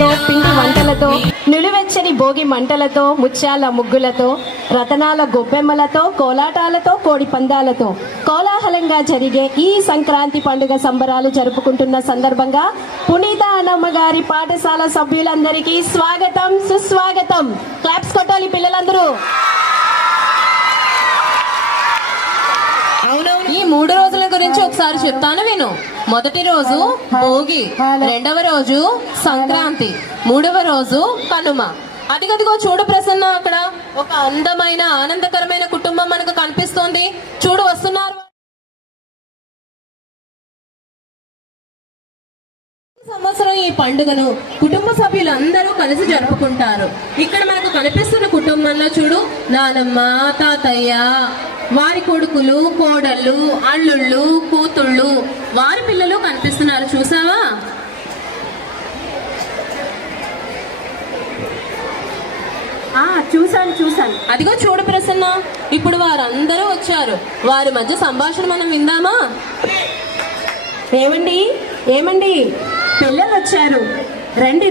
పాటలతో, పిండి వంటలతో, నిలువెచ్చని భోగి మంటలతో, ముత్యాల ముగ్గులతో, రతనాల గొబ్బెమ్మలతో, కోలాటాలతో, కోడి పందాలతో కోలాహలంగా జరిగే ఈ సంక్రాంతి పండుగ సంబరాలు జరుపుకుంటున్న సందర్భంగా పునీత అన్నమ్మ గారి పాఠశాల సభ్యులందరికీ స్వాగతం, సుస్వాగతం. క్లాప్స్ కొట్టాలి పిల్లలందరూ. ఈ 3 రోజుల గురించి ఒకసారి చెప్తాను విను. మొదటి రోజు భోగి, రెండవ రోజు సంక్రాంతి, మూడవ రోజు కనుమ. అదిగదిగో చూడు ప్రసన్న, అక్కడ ఒక అందమైన ఆనందకరమైన కుటుంబం మనకు కనిపిస్తోంది. చూడు వస్తున్నారు. సంవత్సరం ఈ పండుగను కుటుంబ సభ్యులందరూ కలిసి జరుపుకుంటారు. ఇక్కడ మనకు కనిపిస్తున్న కుటుంబంలో చూడు, నానమ్మ, తాతయ్య, వారి కొడుకులు, కోడళ్ళు, అల్లుళ్ళు, కూతుళ్ళు, వారి పిల్లలు కనిపిస్తున్నారు. చూసావా? చూసాను. అదిగో చూడు ప్రసన్న, ఇప్పుడు వారందరూ వచ్చారు. వారి మధ్య సంభాషణ మనం విందామా? ఏమండి పిల్లలు వచ్చారు, రండి.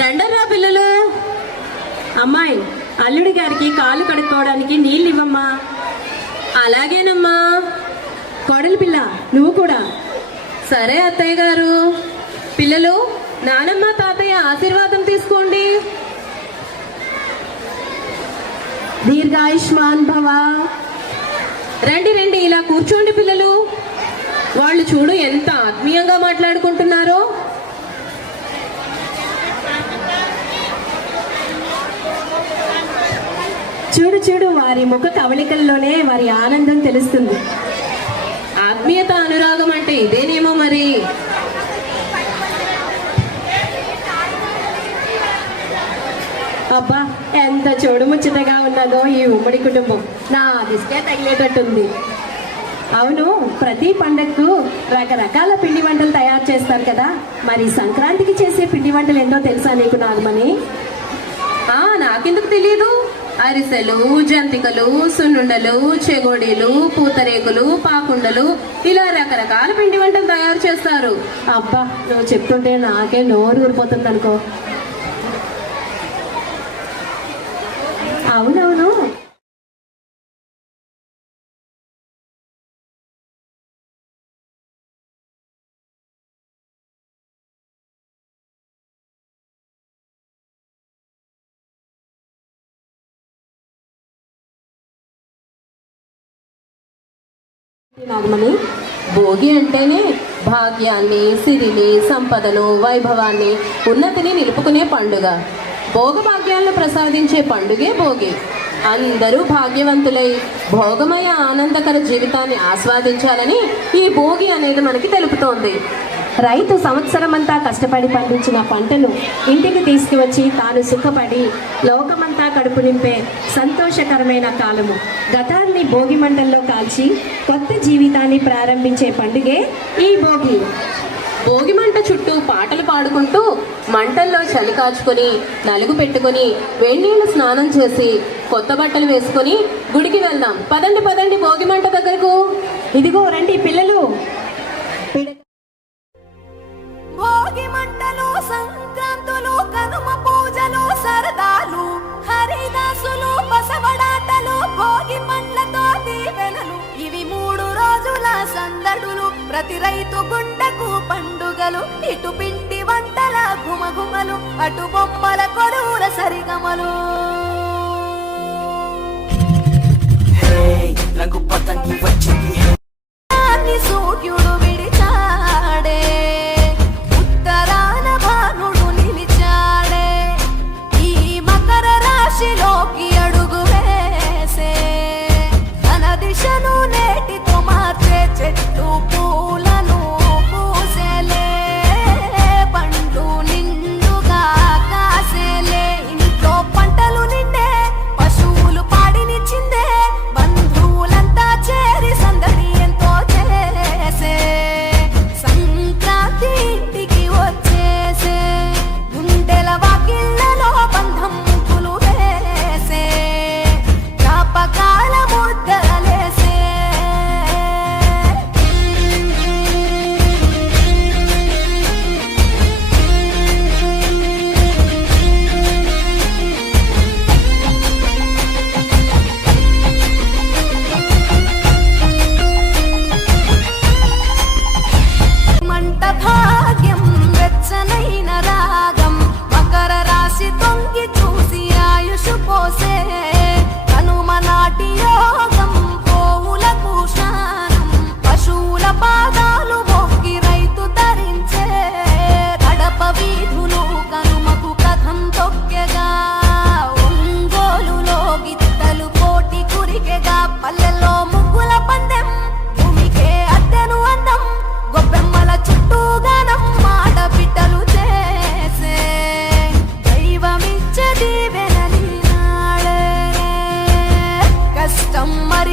రండరా పిల్లలు. అమ్మాయి, అల్లుడి గారికి కాలు కడుక్కోవడానికి నీళ్ళు ఇవ్వమ్మా. అలాగేనమ్మా. కోడలి పిల్ల, నువ్వు కూడా. సరే అత్తయ్య గారు. పిల్లలు, నానమ్మ తాతయ్య ఆశీర్వాదం తీసుకోండి. దీర్ఘాయుష్మాన్ భవ. రండి, ఇలా కూర్చోండి పిల్లలు. వాళ్ళు చూడు ఎంత ఆత్మీయంగా మాట్లాడుకుంటున్నారో. చూడు వారి ముఖ కవళికల్లోనే వారి ఆనందం తెలుస్తుంది. ఆత్మీయత, అనురాగం అంటే ఇదేనేమో మరి. అబ్బా, ఎంత చూడుముచ్చటగా ఉన్నదో ఈ ఉమ్మడి కుటుంబం. నా దిష్టే తగిలేటట్టుంది. అవును, ప్రతి పండగకు రకరకాల పిండి వంటలు తయారు చేస్తారు కదా. మరి సంక్రాంతికి చేసే పిండి వంటలు ఏంటో తెలుసా నీకు నాగమణి? నాకెందుకు తెలీదు. అరిసెలు, జంతికలు, సున్నుండలు, చెగోడీలు, పూతరేకులు, పాకుండలు, ఇలా రకరకాల పిండి వంటలు తయారు చేస్తారు. అబ్బా, నువ్వు చెప్తుంటే నాకే నోరు ఊరిపోతుంది అనుకో. అవునవును. నాగమణి, భోగి అంటేనే భాగ్యాన్ని, సిరిని, సంపదను, వైభవాన్ని, ఉన్నతిని నిలుపుకునే పండుగ. భోగభాగ్యాలను ప్రసాదించే పండుగే భోగి. అందరూ భాగ్యవంతులై భోగమయ ఆనందకర జీవితాన్ని ఆస్వాదించాలని ఈ భోగి అనేది మనకి తెలుపుతోంది. రైతు సంవత్సరమంతా కష్టపడి పండించిన పంటను ఇంటికి తీసుకువచ్చి తాను సుఖపడి లోకమంతా కడుపు నింపే సంతోషకరమైన కాలము. గతాన్ని భోగి మంటల్లో కాల్చి కొత్త జీవితాన్ని ప్రారంభించే పండుగే ఈ భోగి. భోగి మంట చుట్టూ పాటలు పాడుకుంటూ మంటల్లో చలి కాచుకొని, నలుగు పెట్టుకుని, వేడినీళ్ళు స్నానం చేసి, కొత్త బట్టలు వేసుకొని గుడికి వెళ్దాం. పదండి భోగి మంట దగ్గరకు. ఇదిగో రండి పిల్లలు. భోగి మంటలు, సంక్రాంతులు, కనుమ పూజలు, సరదాలు, హరిదాసులు, బసవడాటలు, భోగి పండ్లతో దీవెనలు, ఇవి 3 రోజుల సందడులు. ప్రతి రైతు గుండెకు పండుగలు. ఇటు పిండి వంటల గుమగుమలు, అటు బొమ్మల కొడువుల సరిగమలు. రంగు పతంగి వచ్చింది. సూర్యుడు విడిచాడే, ఉత్తరాన భానుడు నిలిచాడే, ఈ మకర రాశిలోకి అడుగు వేసే, తన దిశను నేటితో మార్చే చెట్టు పూలను పూసేలే, పండ్లు నిండుగా కాసేలే, ఇంట్లో పంటలు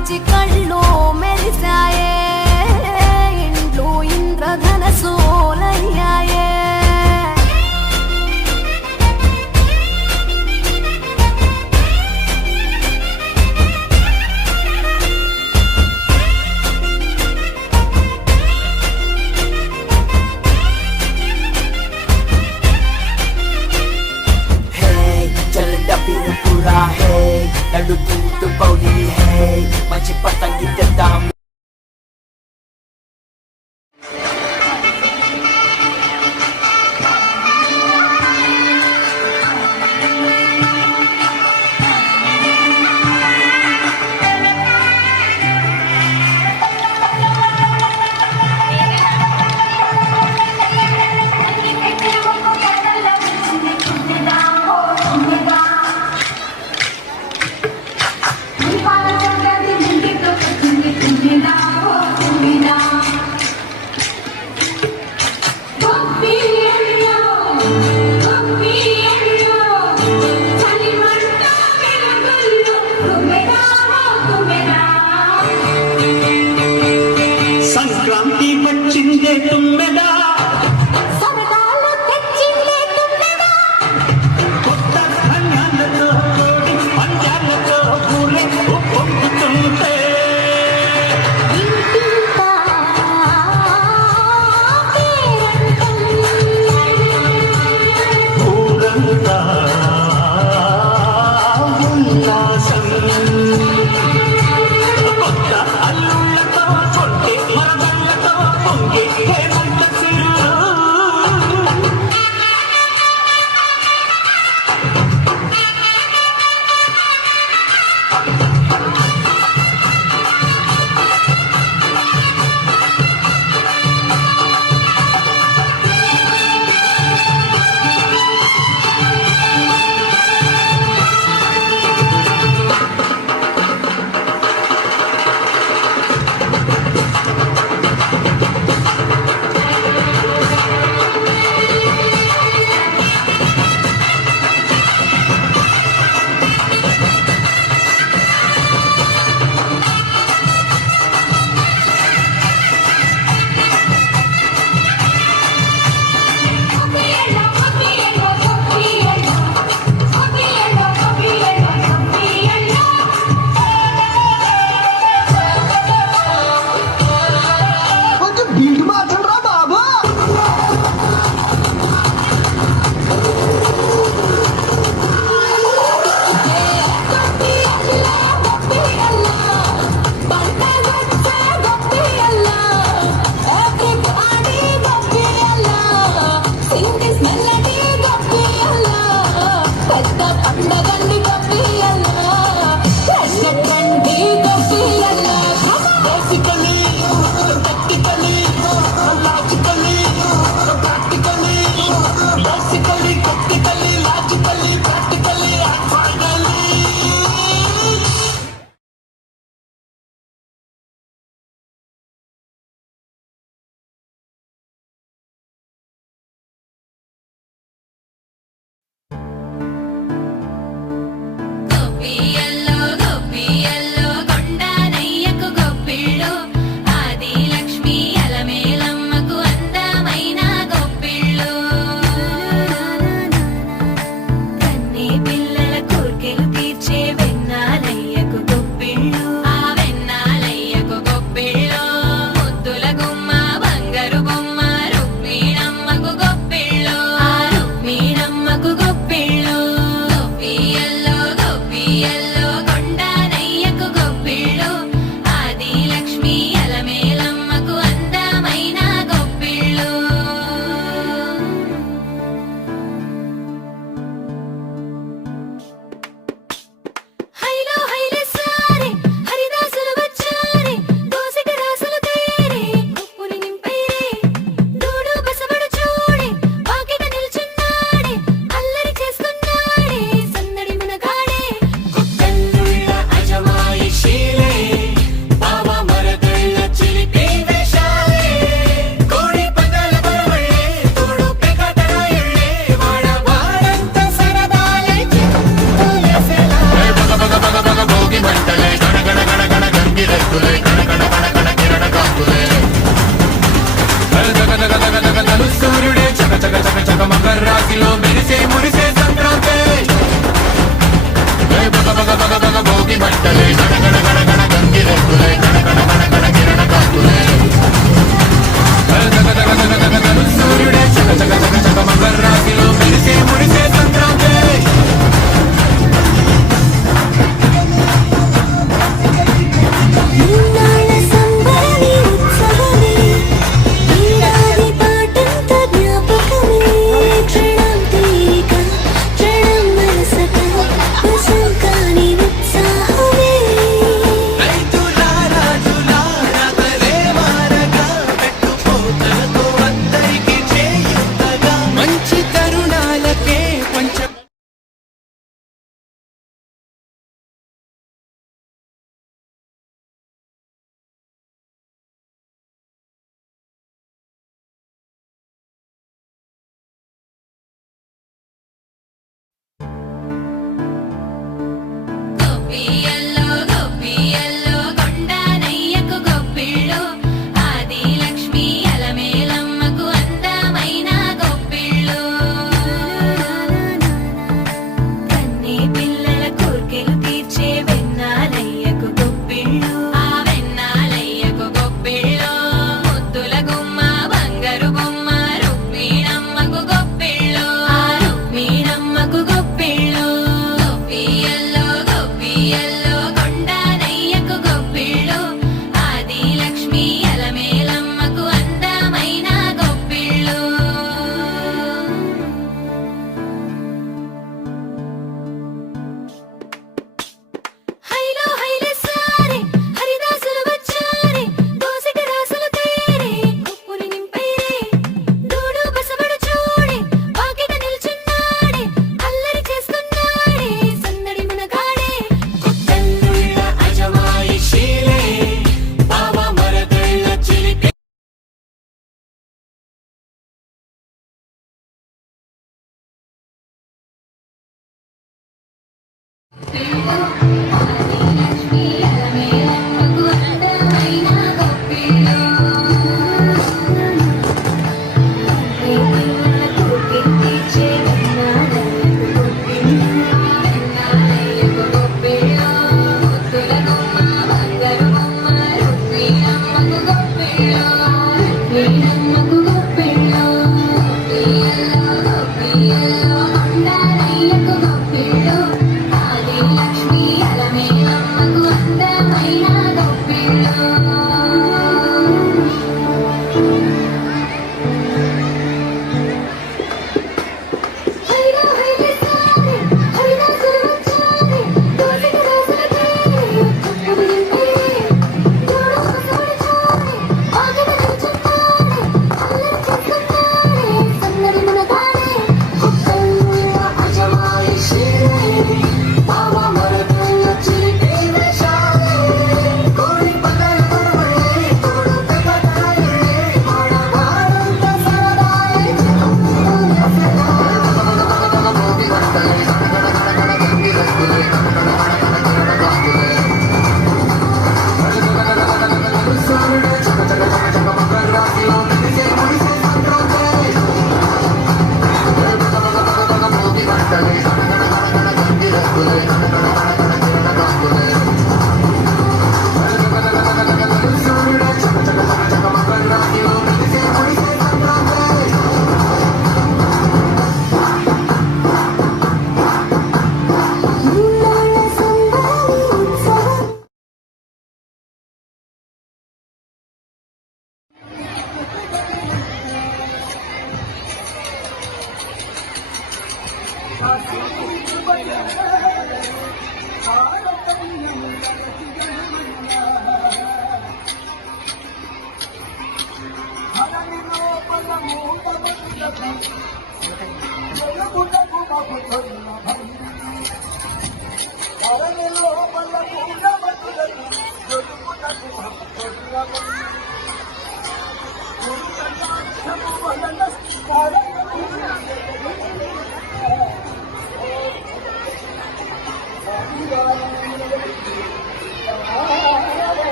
పిలిచి కళ్ళు మెరిసాయే ఇండ్లు ఇంద్రధనసోలయ్యాయే Hey, jalan dah pinupura. Hey, lalu tutup bau ni. Hey, macam patang kita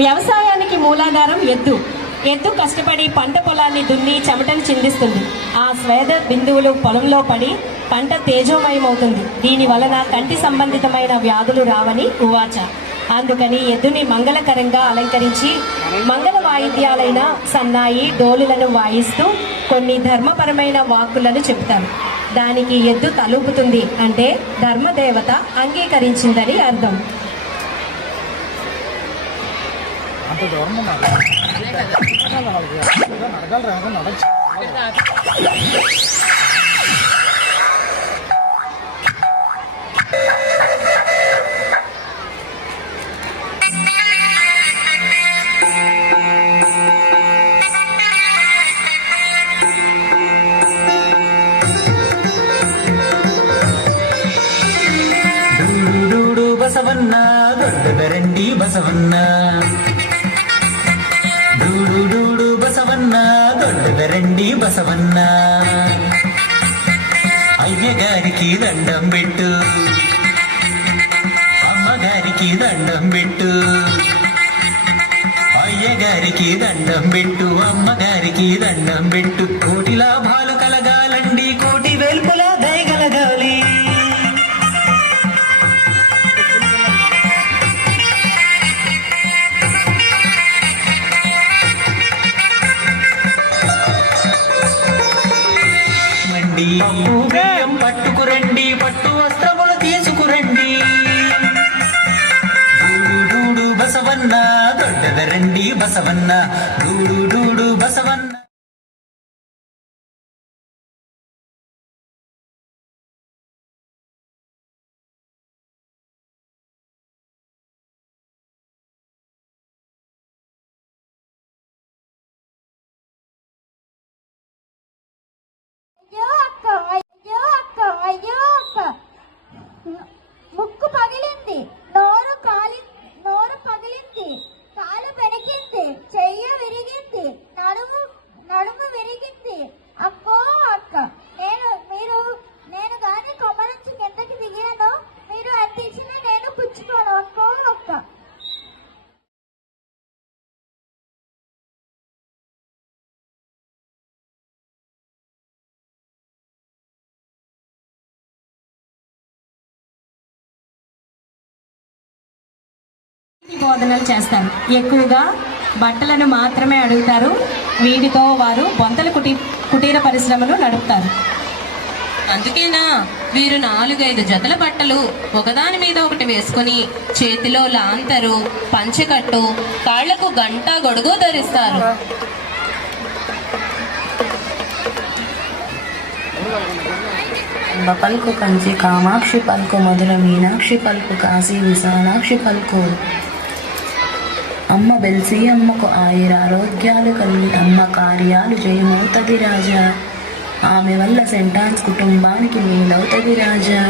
వ్యవసాయానికి మూలాధారం ఎద్దు. ఎద్దు కష్టపడి పంట పొలాన్ని దున్ని చెమటను చిందిస్తుంది. ఆ స్వేద బిందువులు పొలంలో పడి పంట తేజోమయమవుతుంది. దీని వలన కంటి సంబంధితమైన వ్యాధులు రావని ఉవాచ. అందుకని ఎద్దుని మంగళకరంగా అలంకరించి మంగళ వాయిద్యాలైన సన్నాయి, డోలులను వాయిస్తూ కొన్ని ధర్మపరమైన వాక్కులను చెబుతారు. దానికి ఎద్దు తలూపుతుంది అంటే ధర్మదేవత అంగీకరించిందని అర్థం. అంత దూరం ಬಸವಣ್ಣ ದೊಡ್ಡದರಂಡಿ ಬಸವಣ್ಣ ಡೂಡು ಡೂಡು ಬಸವಣ್ಣ దొడ్డదరండి బసవన్న అయ్యగారికి దండం పెట్టు, అమ్మగారికి దండం పెట్టు, అయ్యగారికి దండం పెట్టు, అమ్మగారికి దండం పెట్టు. కోటి లాభాలు కలగాలండి, కోటి వేల్పుల దయగలగాలి. పప్పు బియ్యం పట్టుకురండి, పట్టు వస్త్రములు తీసుకురండి. డూడు డూడు బసవన్న దొడ్డదరండి బసవన్న, డూడు డూడు బసవన్న. ముక్కు పగిలింది, నోరు పగిలింది, కాలు పెరిగింది, చెయ్య విరిగింది, నడుము విరిగింది. అక్కో అక్క, నేను గాని కొమ్మ నుంచి కిందకి దిగాను, మీరు అంత ఇచ్చినా నేను పుచ్చుకోను. అక్కో అక్క. బోధనలు చేస్తారు. ఎక్కువగా బట్టలను మాత్రమే అడుగుతారు. వీటితో వారు బొంతల కుటీర పరిశ్రమలు నడుపుతారు. అందుకేనా వీరు 4-5 జతల బట్టలు ఒకదాని మీద ఒకటి వేసుకుని చేతిలో లాంతరు, పంచెకట్టు, కాళ్లకు గంట గొడుగు ధరిస్తారు. పలుకు కంచి కామాక్షి పలుకు మధుర మీనాక్షి పలుకు కాశీ విశాలాక్షి పలుకు. అమ్మ బెల్సి అమ్మకు ఆయురారోగ్యాలు కలిగి అమ్మ కార్యాలు జయమవుతది రాజా. ఆమె వల్ల సెంటాన్స్ కుటుంబానికి మేలవుతది రాజా.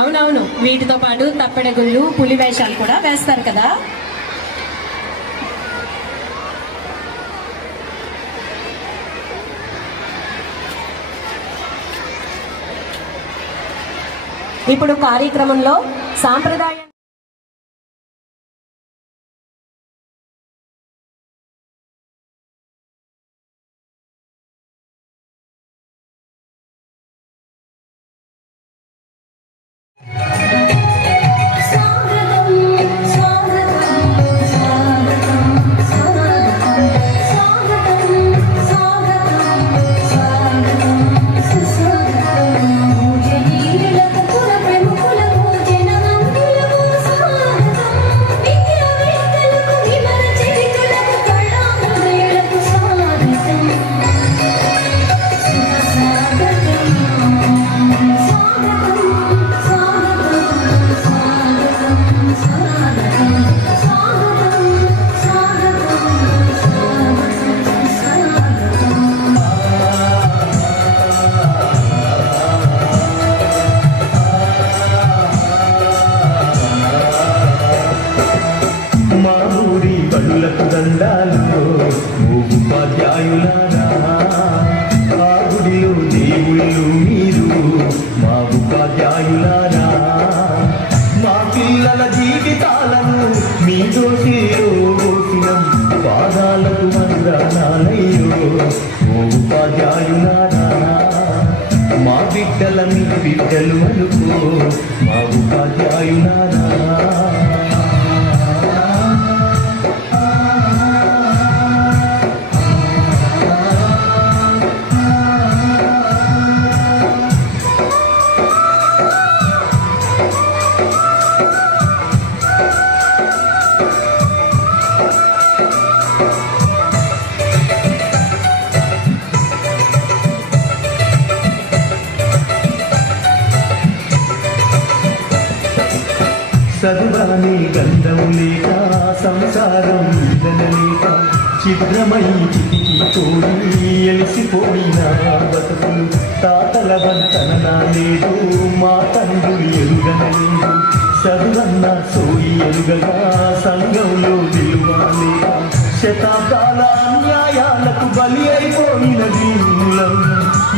అవునవును, వీటితో పాటు తప్పెడగుళ్ళు, పులి వేషాలు కూడా వేస్తారు కదా. ఇప్పుడు కార్యక్రమంలో సాంప్రదాయ ప్రముఖులకు జనమందులకు ఉపాధ్యాయులారా మా పిల్లల జీవితాలను మీ దోషిలో పోసినం పాదాలకు వందనాలయ్యో ఓ ఉపాధ్యాయులారా మా బిడ్డల మీ బిడ్డలు అనుకో మా ఉపాధ్యాయులారా చదువాని గంధము లేక సంసారం ఇదనలేక చిద్రమై చితికి తోడి ఎలిసిపోయిన బతుకులు తాతల వంతన లేదు మా తండ్రులు ఎరుగనలేదు చదువన్న సోయి ఎరుగగా సంఘంలో విలువలేక శతాబ్దాల అన్యాయాలకు బలి అయిపోయిన దీనులం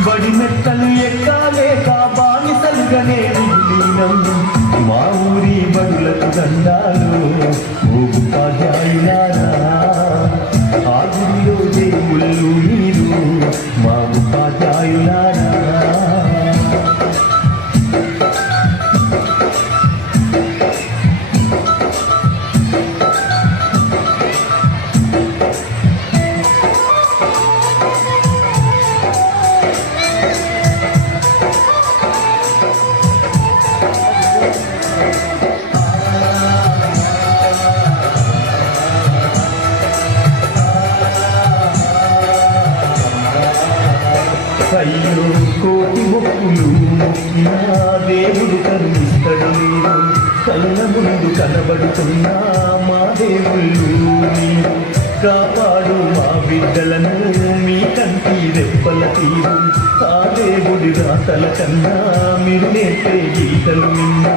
బడి మెట్టలు ఎక్కాలేక బానిసలుగానే విలీనం మా ఊరి బడులకు దండాలు ఓ ఉపాధ్యాయులారా ఆ గుడిలో దేవుళ్ళు మీరు మా ఉపాధ్యాయులారా అయ్యో కోటి మొక్కులు మొక్కినా దేవుడు కరుణిస్తడు మీరు కళ్ళ ముందు కనబడుతున్నా మా దేవుళ్ళు మీరు కాపాడు మా బిడ్డలను మీ కంటి రెప్పల తీరు ఆ దేవుడి రాతల కన్నా మీరు నేర్పే గీతలు విన్నా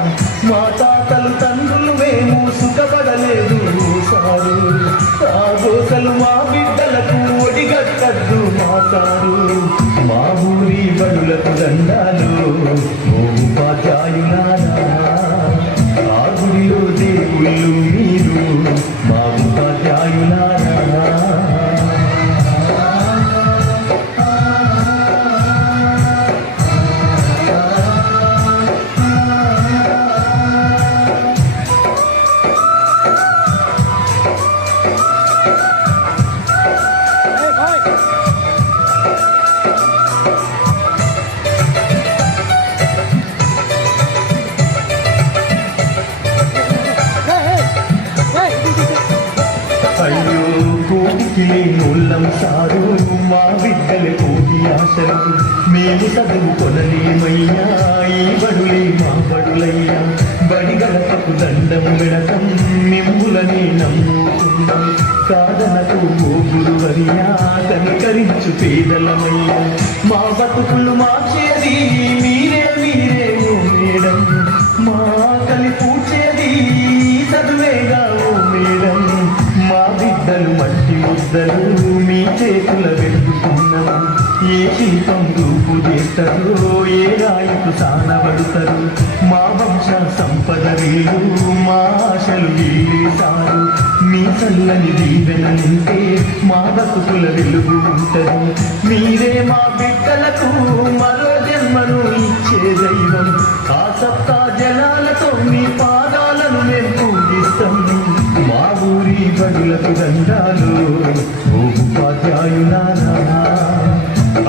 మా తాతలు తండ్రులు మేము సుఖపడలేదు సారు ఆ దోసలు మా బిడ్డలకు ఒడిగట్టద్దు మా సారు మా ఊరి బడులకు దండాలు ఓ ఉపాధ్యాయులారా ఆ గుడిలో దేవుళ్ళు మీరు మా ఉపాధ్యాయులారా అయ్యో కోటికి మూలం సారు మా బిడ్డల కోటి ఆశలు మేము చదువుకొనలేమయ్యా ఈ బడులే మా బడులయ్యా బడి గడపకు దండం విడతం మిమ్ములని నమ్ముకున్నాం కాదనకు ఓ గురువర్యా కనికరించు పేదలమయ్యా మా బతుకులు మార్చేది మీరే మీరే ఓ మేడం మా కలి పూడ్చేది చదువేగా ఓ మేడం మా బిడ్డలు మట్టి ముద్దలు మీ చేతుల వెతుకున్నాము ఏ శిల్పం రూపు చేస్తారు ఏ రాయికు సానబడతారు మా వంశ సంపద వీళ్ళు మా ఆశలు వీలేశారు మీ చల్లని దీవెనలుంటే మా బతుకుల వెలుగు ఉంటది మీరే మా బిడ్డలకు మరో జన్మను ఇచ్చే దైవం ఆ సప్తా జనాలతో మీ పాదాలను మేము పూజిస్తాం మా ఊరి బడులకు దండాలు ఓ ఉపాధ్యాయులారా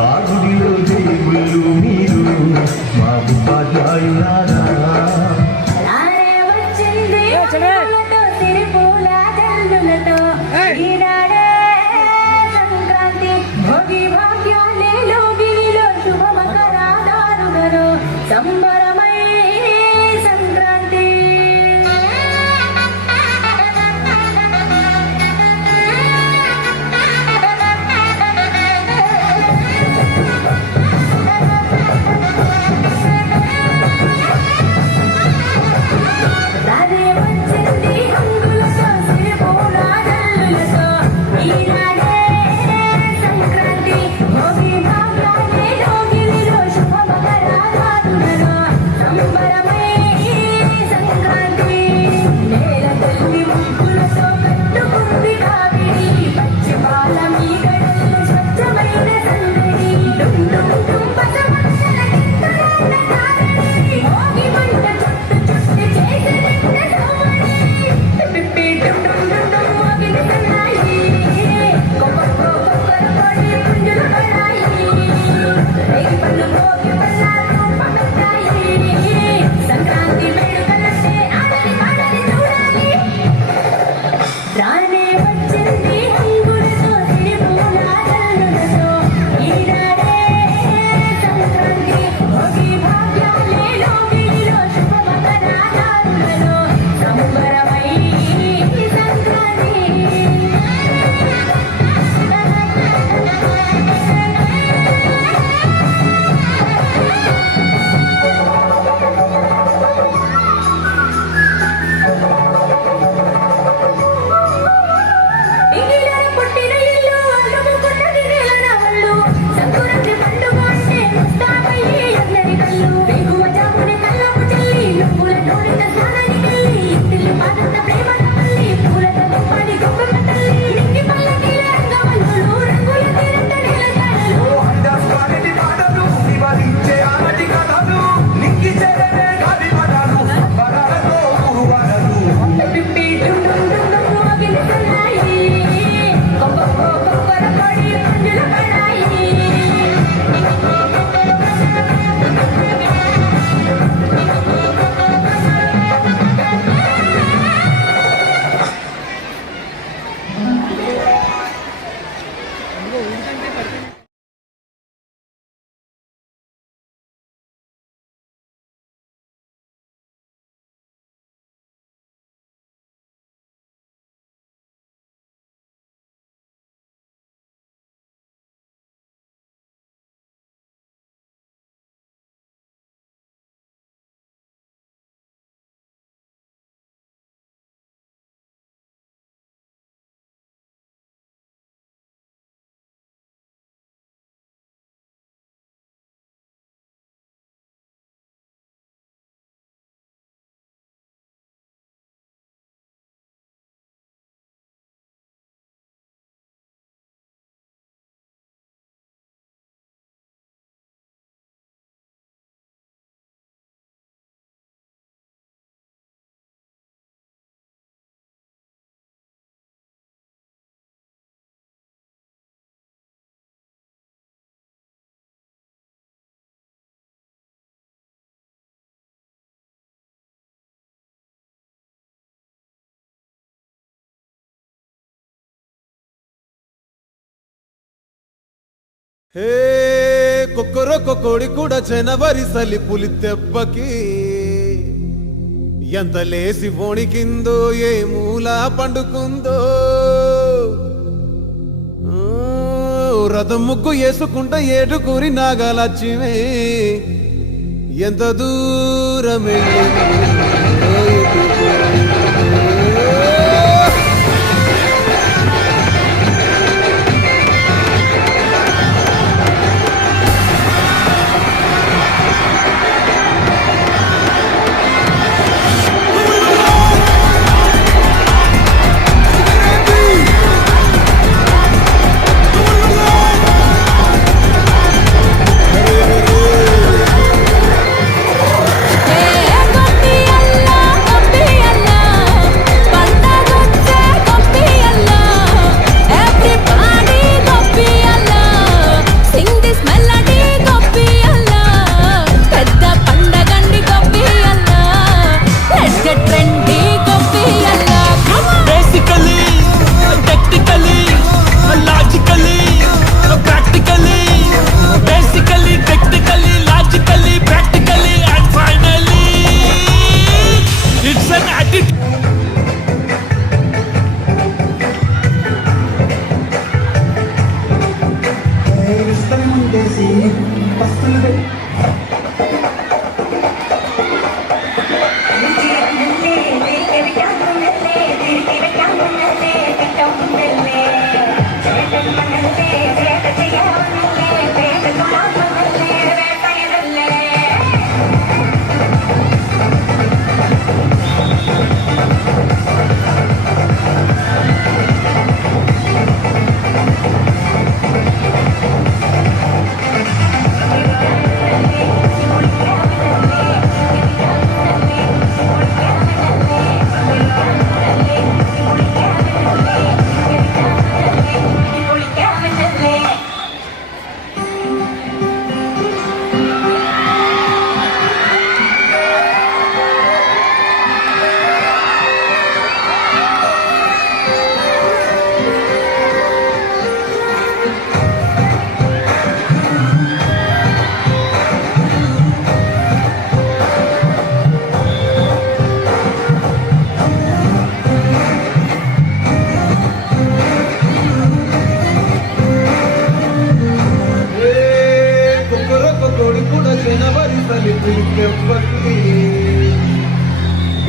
ఆ గుడిలో దేవుళ్ళు మీరు మా ఉపాధ్యాయులారా నారే వచ్చింది పూలతో సిరిపూల జల్లులతో ఈనాడే సంక్రాంతి భోగి భాగ్యాలే లోగిలిలో శుభ మకరాదారుగను సంబరమై సంక్రాంతి సంక్రాంతి భోగి భాగ్యాలే లోగిలిలో శుభ మకరాదారుగను హే కొక్కరొక్క కోడి కూడా జనవరి సలి పులి దెబ్బకి ఎంత లేసి వణికిందో ఏ మూల పండుకుందో రథం ముగ్గు వేసుకుంట ఏడుగురి నాగలక్ష్మి ఎంత దూరం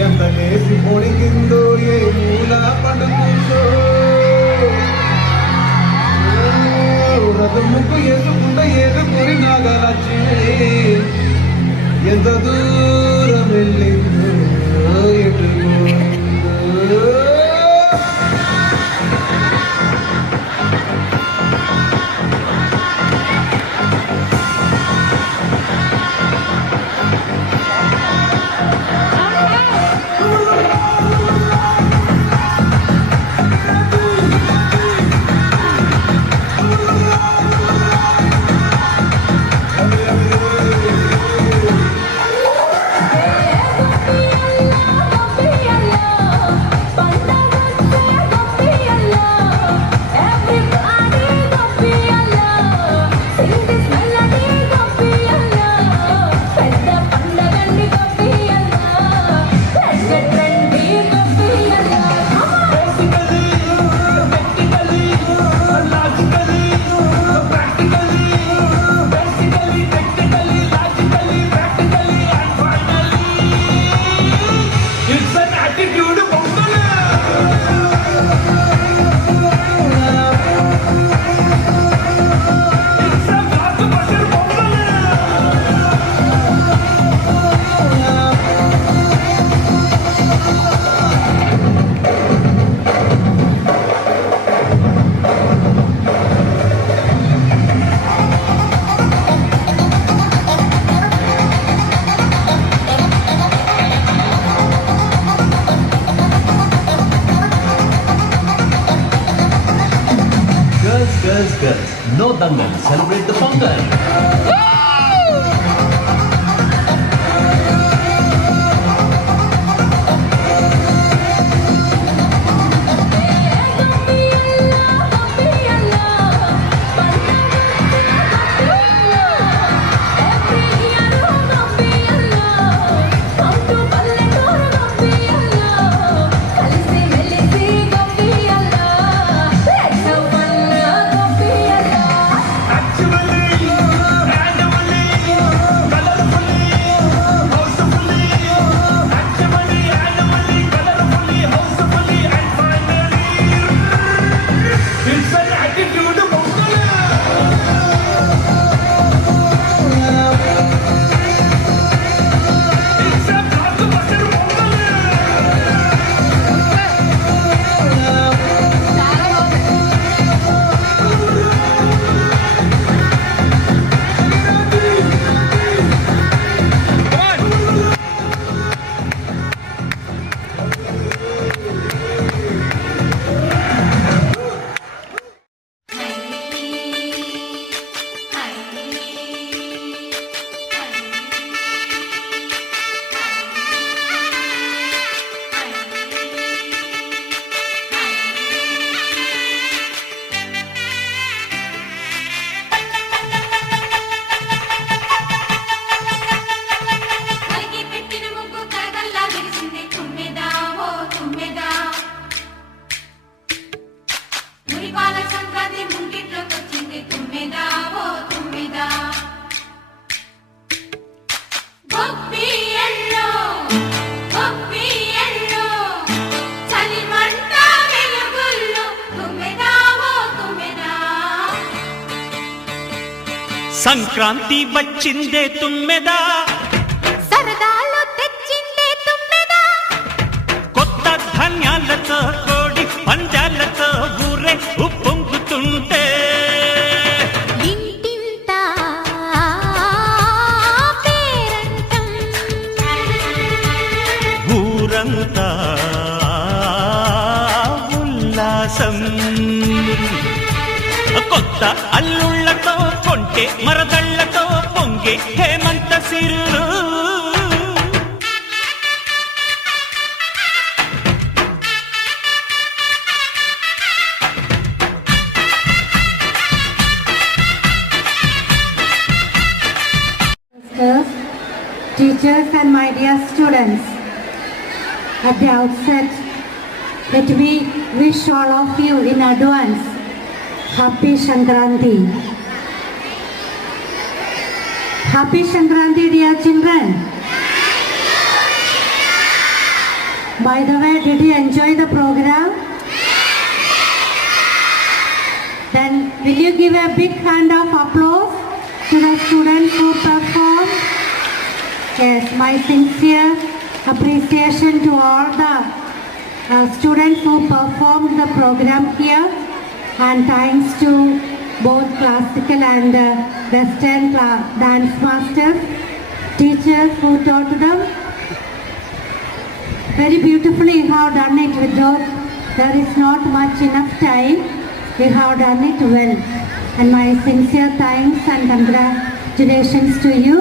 ఎంత లేసి పొడిగిందో ఏ మూల పండుకుందో రథం ముగ్గు వేసుకుంట ఏడుగురి నాగలక్ష్మి ఎంత దూరం వెళ్ళిందో ఎటు Girls, no dangal. Celebrate the Pongal. Sankranti వచ్చిందే తుమ్మెదా, సరదాలు తెచ్చిందే తుమ్మెదా, కొత్త ధాన్యాలతో కోడి పందాలతో ఊరే ఉప్పొంగుతుంటే ఇంటింత పేరంటం, ఊరంతా ఉల్లాసం. కొత్త అల్లుళ్ళతో కొంటే మరదళ్లతో పొంగే హేమంత సిరులు. Teachers and my dear students, at the outset, let me wish all of you in advance Happy Sankranti. Happy Sankranti, dear children. By the way, did you enjoy the program? Then will you give a big hand of applause to the students who performed? Yes, my sincere appreciation to all the students who performed the program here, and thanks to both classical and western dance masters, teachers who taught them. Very beautifully you have done it. Without there is not much enough time, you have done it well, and my sincere thanks and congratulations to you.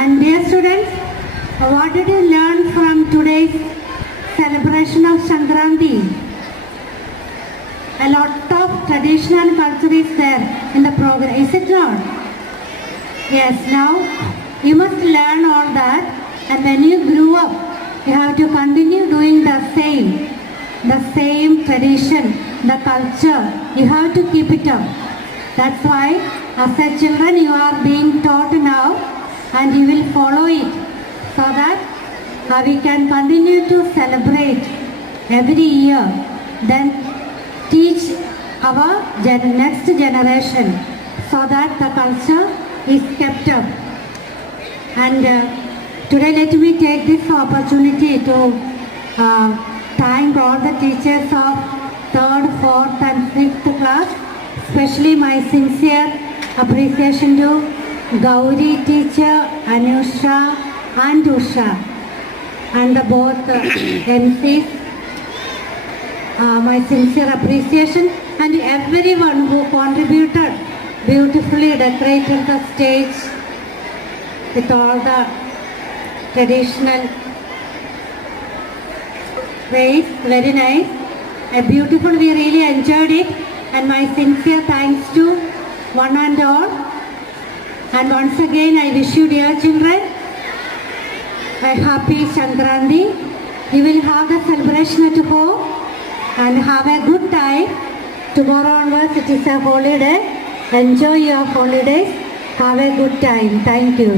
And dear students, what did you learn from today's celebration of Sankranti? A lot of traditional culture is there in the program, is it not? Yes, now you must learn all that, and when you grew up, you have to continue doing the same tradition, the culture. You have to keep it up. That's why as a children you are being taught now, and you will follow it, so that we can continue to celebrate every year. Then teach our next generation, so that the culture is kept up. And today let me take this opportunity to thank all the teachers of 3rd, 4th and 5th class, especially my sincere appreciation to Gauri teacher, Anusha and Usha, and the both MCs. My sincere appreciation, and everyone who contributed, beautifully decorated the stage with all the traditional ways. Very nice, beautiful. We really enjoyed it, and my sincere thanks to one and all. And once again I wish you, dear children, a happy Sankranti. You will have the celebration at home and have a good time. Tomorrow onwards it is a holiday. Enjoy your holidays. Have a good time. Thank you.